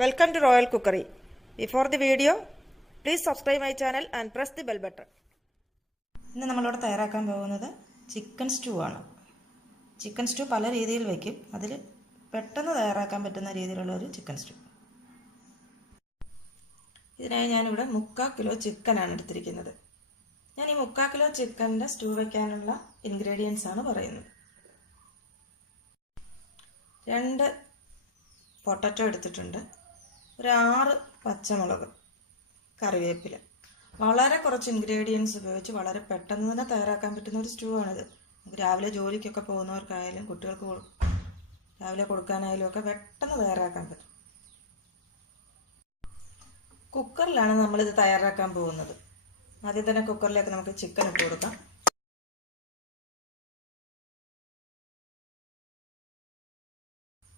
Welcome to Royal Cookery. Before the video, please subscribe my channel and press the bell button. ഇന്ന് നമ്മളിവിടെ തയ്യാറാക്കാൻ പോകുന്നത് chicken stew ആണ്. Chicken stew പല രീതിയിൽ വയ്ക്കും. അതിൽ പെട്ടെന്ന് തയ്യാറാക്കാൻ പറ്റുന്ന രീതിയിലുള്ള ഒരു ചിക്കൻ സ്റ്റൂ. ഇതിനായി ഞാനിവിടെ 3/4 കിലോ ചിക്കനാണ് എടുത്തിരിക്കുന്നത്. ഞാൻ ഈ 3/4 കിലോ ചിക്കൻ്റെ സ്റ്റൂ വയ്ക്കാനുള്ള ഇൻഗ്രീഡിയൻസ് ആണ് പറയുന്നത്. 2 പൊട്ടറ്റോ എടുത്തിട്ടുണ്ട്, ഒരു 6 പച്ചമുളക്, കറിവേപ്പില. വളരെ കുറച്ച് ഇൻഗ്രീഡിയൻസ് ഉപയോഗിച്ച് വളരെ പെട്ടെന്ന് തന്നെ തയ്യാറാക്കാൻ പറ്റുന്ന ഒരു സ്റ്റൂ ആണിത്. നമുക്ക് രാവിലെ ജോലിക്കൊക്കെ പോകുന്നവർക്കായാലും കുട്ടികൾക്ക് രാവിലെ കൊടുക്കാനായാലും ഒക്കെ പെട്ടെന്ന് തയ്യാറാക്കാൻ പറ്റും. കുക്കറിലാണ് നമ്മളിത് തയ്യാറാക്കാൻ പോകുന്നത്. ആദ്യം തന്നെ കുക്കറിലേക്ക് നമുക്ക് ചിക്കൻ ഇട്ട് കൊടുക്കാം.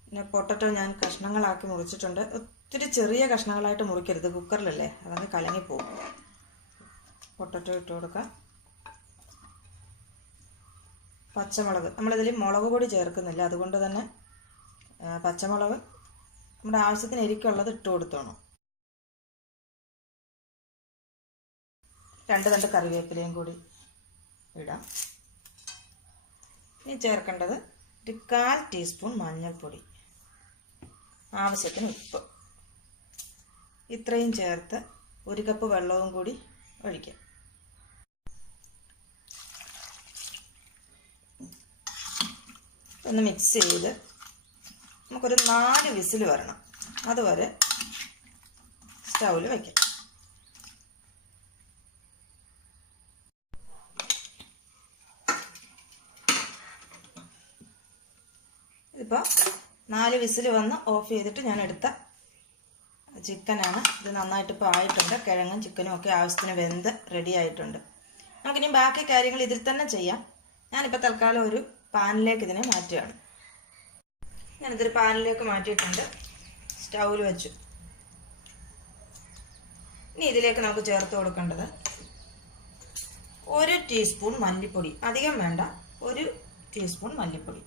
പിന്നെ പൊട്ടറ്റോ ഞാൻ കഷ്ണങ്ങളാക്കി മുറിച്ചിട്ടുണ്ട്. ഒത്തിരി ചെറിയ കഷ്ണങ്ങളായിട്ട് മുറിക്കരുത്, കുക്കറിലല്ലേ, അതങ്ങ് കലങ്ങിപ്പോവും. പൊട്ടറ്റോ ഇട്ട് കൊടുക്കാം. പച്ചമുളക്, നമ്മളിതിൽ മുളക് പൊടി ചേർക്കുന്നില്ല, അതുകൊണ്ട് തന്നെ പച്ചമുളക് നമ്മുടെ ആവശ്യത്തിന് എരിക്കുള്ളത് ഇട്ട് കൊടുത്തോണം. 2 തണ്ട് കറിവേപ്പിലയും കൂടി ഇടാം. ഇനി ചേർക്കേണ്ടത് 1/4 ടീസ്പൂൺ മഞ്ഞൾപ്പൊടി, ആവശ്യത്തിന് ഉപ്പ്. ഇത്രയും ചേർത്ത് 1 കപ്പ് വെള്ളവും കൂടി ഒഴിക്കാം. ഒന്ന് മിക്സ് ചെയ്ത് നമുക്കൊരു 4 വിസിൽ വരണം, അതുവരെ സ്റ്റൗവിൽ വയ്ക്കാം. ഇതിപ്പോൾ 4 വിസിൽ വന്ന് ഓഫ് ചെയ്തിട്ട് ഞാൻ എടുത്ത ചിക്കനാണ്. ഇത് നന്നായിട്ട് ഇപ്പോൾ ആയിട്ടുണ്ട്. കിഴങ്ങും ചിക്കനും ഒക്കെ ആവശ്യത്തിന് വെന്ത് റെഡി ആയിട്ടുണ്ട്. നമുക്കിനി ബാക്കി കാര്യങ്ങൾ ഇതിൽ തന്നെ ചെയ്യാം. ഞാനിപ്പോൾ തൽക്കാലം ഒരു പാനിലേക്ക് ഇതിനെ മാറ്റുകയാണ്. ഞാനിതൊരു പാനിലേക്ക് മാറ്റിയിട്ടുണ്ട്, സ്റ്റൗവിൽ വെച്ചു. ഇനി ഇതിലേക്ക് നമുക്ക് ചേർത്ത് കൊടുക്കേണ്ടത് 1 ടീസ്പൂൺ മല്ലിപ്പൊടി, അധികം വേണ്ട, 1 ടീസ്പൂൺ മല്ലിപ്പൊടി.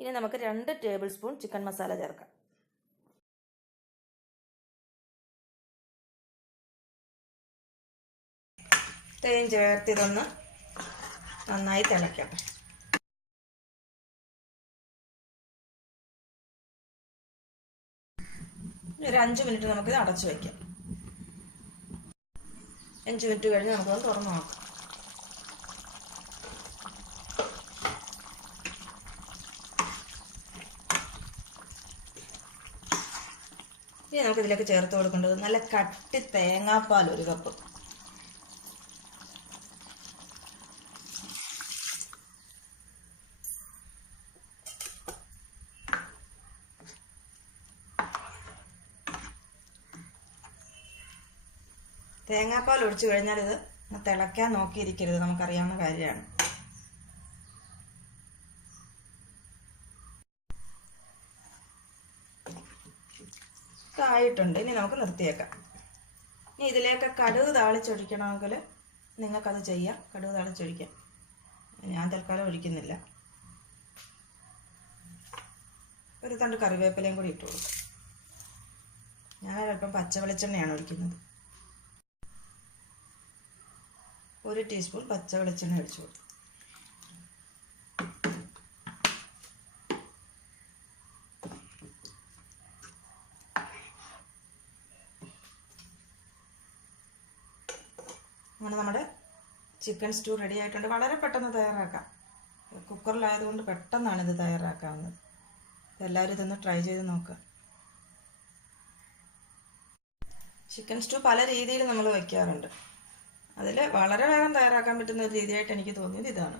ഇനി നമുക്ക് 2 ടേബിൾ സ്പൂൺ ചിക്കൻ മസാല ചേർക്കാം. ഇത്രയും ചേർത്ത് ഇതൊന്ന് നന്നായി തിളയ്ക്കട്ടെ. ഒരു 5 മിനിറ്റ് നമുക്കിത് അടച്ചു വയ്ക്കാം. 5 മിനിറ്റ് കഴിഞ്ഞ് നമുക്കൊന്ന് തുറന്നു നോക്കാം. ഇനി നമുക്ക് ഇതിലേക്ക് ചേർത്ത് കൊടുക്കേണ്ടത് നല്ല കട്ടി തേങ്ങാപ്പാൽ 1 കപ്പ്. തേങ്ങാപ്പാൽ ഒഴിച്ചു കഴിഞ്ഞാൽ ഇത് തിളയ്ക്കാൻ നോക്കിയിരിക്കരുത്, നമുക്കറിയാവുന്ന കാര്യമാണ്. ആയിട്ടുണ്ട്. ഇനി നമുക്ക് നിർത്തിയേക്കാം. ഇനി ഇതിലേക്ക് കടുക് താളിച്ചൊഴിക്കണമെങ്കിൽ നിങ്ങൾക്കത് ചെയ്യാം, കടുക് താളിച്ചൊഴിക്കാം. ഞാൻ തൽക്കാലം ഒഴിക്കുന്നില്ല. 1 തണ്ട് കറിവേപ്പിലയും കൂടി ഇട്ട് കൊടുക്കും. ഞാൻ അല്പം പച്ച വെളിച്ചെണ്ണയാണ് ഒഴിക്കുന്നത്. 1 ടീസ്പൂൺ പച്ച വെളിച്ചെണ്ണ ഒഴിച്ചു കൊടുക്കും. അങ്ങനെ നമ്മുടെ ചിക്കൻ സ്റ്റൂ റെഡി ആയിട്ടുണ്ട്. വളരെ പെട്ടെന്ന് തയ്യാറാക്കാം. കുക്കറിലായതുകൊണ്ട് പെട്ടെന്നാണ് ഇത് തയ്യാറാക്കാവുന്നത്. എല്ലാവരും ഇതൊന്ന് ട്രൈ ചെയ്ത് നോക്കുക. ചിക്കൻ സ്റ്റൂ പല രീതിയിൽ നമ്മൾ വയ്ക്കാറുണ്ട്. അതിൽ വളരെ വേഗം തയ്യാറാക്കാൻ പറ്റുന്ന ഒരു രീതിയായിട്ട് എനിക്ക് തോന്നിയത് ഇതാണ്.